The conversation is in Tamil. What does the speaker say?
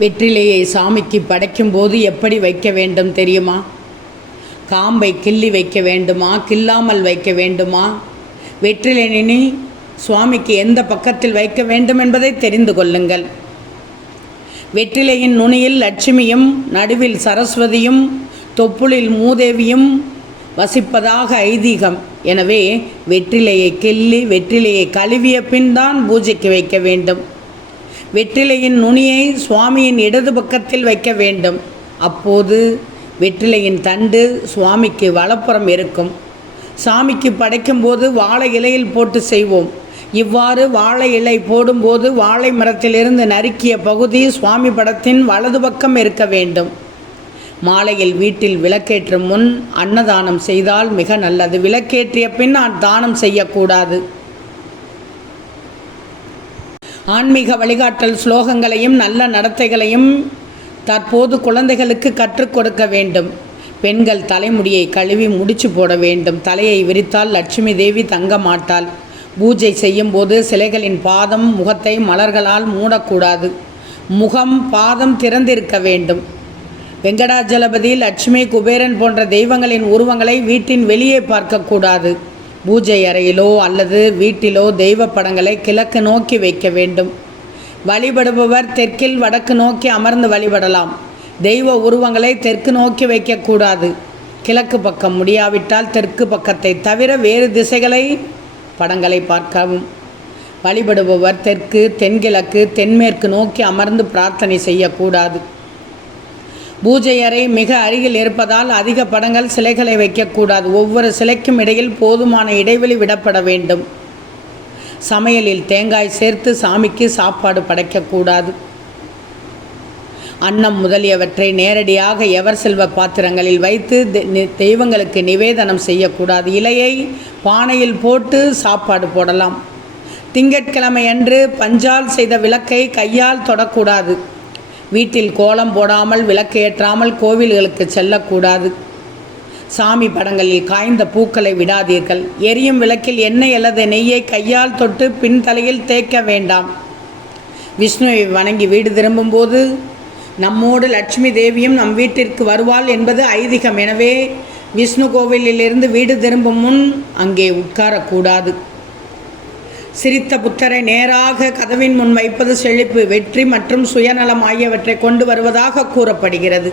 வெற்றிலையை சாமிக்கு படைக்கும்போது எப்படி வைக்க வேண்டும் தெரியுமா? காம்பை கிள்ளி வைக்க வேண்டுமா, கிள்ளாமல் வைக்க வேண்டுமா? வெற்றிலையினை சுவாமிக்கு எந்த பக்கத்தில் வைக்க வேண்டும் என்பதை தெரிந்து கொள்ளுங்கள். வெற்றிலையின் நுனியில் லட்சுமியும், நடுவில் சரஸ்வதியும், தொப்புளில் மூதேவியும் வசிப்பதாக ஐதீகம். எனவே வெற்றிலையை கிள்ளி வெற்றிலையை கழுவிய பின் தான் பூஜைக்கு வைக்க வேண்டும். வெற்றிலையின் நுனியை சுவாமியின் இடது பக்கத்தில் வைக்க வேண்டும். அப்போது வெற்றிலையின் தண்டு சுவாமிக்கு வலப்புறம் இருக்கும். சாமிக்கு படைக்கும்போது வாழை இலையில் போட்டு செய்வோம். இவ்வாறு வாழை இலை போடும்போது வாழை மரத்திலிருந்து நறுக்கிய பகுதி சுவாமி படத்தின் வலது பக்கம் இருக்க வேண்டும். மாலையில் வீட்டில் விளக்கேற்றும் முன் அன்னதானம் செய்தால் மிக நல்லது. விளக்கேற்றிய பின் தானம் செய்யக்கூடாது. ஆன்மீக வழிகாட்டல் ஸ்லோகங்களையும் நல்ல நடத்தைகளையும் தற்போது குழந்தைகளுக்கு கற்றுக் கொடுக்க வேண்டும். பெண்கள் தலைமுடியை கழுவி முடிச்சு போட வேண்டும். தலையை விரித்தால் லட்சுமி தேவி தங்க மாட்டாள். பூஜை செய்யும் போது சிலைகளின் பாதம், முகத்தை மலர்களால் மூடக்கூடாது. முகம், பாதம் திறந்திருக்க வேண்டும். வெங்கடாஜலபதி, லட்சுமி, குபேரன் போன்ற தெய்வங்களின் உருவங்களை வீட்டின் வெளியே பார்க்கக்கூடாது. பூஜை அறையிலோ அல்லது வீட்டிலோ தெய்வ படங்களை கிழக்கு நோக்கி வைக்க வேண்டும். வழிபடுபவர் தெற்கில் வடக்கு நோக்கி அமர்ந்து வழிபடலாம். தெய்வ உருவங்களை தெற்கு நோக்கி வைக்கக்கூடாது. கிழக்கு பக்கம் முடியாவிட்டால் தெற்கு பக்கத்தை தவிர வேறு திசைகளை படங்களை பார்க்கவும். வழிபடுபவர் தெற்கு, தென்கிழக்கு, தென்மேற்கு நோக்கி அமர்ந்து பிரார்த்தனை செய்யக்கூடாது. பூஜை அறை மிக அருகில் இருப்பதால் அதிக படங்கள், சிலைகளை வைக்கக்கூடாது. ஒவ்வொரு சிலைக்கும் இடையில் போதுமான இடைவெளி விடப்பட வேண்டும். சமையலில் தேங்காய் சேர்த்து சாமிக்கு சாப்பாடு படைக்கக்கூடாது. அன்னம் முதலியவற்றை நேரடியாக எவர் செல்வ பாத்திரங்களில் வைத்து தெய்வங்களுக்கு நிவேதனம் செய்யக்கூடாது. இலையை பானையில் போட்டு சாப்பாடு போடலாம். திங்கட்கிழமை அன்று பஞ்சால் செய்த விளக்கை கையால் தொடக்கூடாது. வீட்டில் கோலம் போடாமல், விளக்கு ஏற்றாமல் கோவில்களுக்கு செல்லக்கூடாது. சாமி படங்களில் காய்ந்த பூக்களை விடாதீர்கள். எரியும் விளக்கில் எண்ணெய் அல்லது நெய்யை கையால் தொட்டு பின் தலையில் தேய்க்க வேண்டாம். விஷ்ணுவை வணங்கி வீடு திரும்பும்போது நம்மோடு லட்சுமி தேவியும் நம் வீட்டிற்கு வருவாள் என்பது ஐதீகம். எனவே விஷ்ணு கோவிலிலிருந்து வீடு திரும்பும் முன் அங்கே உட்காரக்கூடாது. சிரித்த புத்தரை நேராக கதவின் முன் வைப்பது செழிப்பு, வெற்றி மற்றும் சுயநலம் ஆகியவற்றை கொண்டு வருவதாக கூறப்படுகிறது.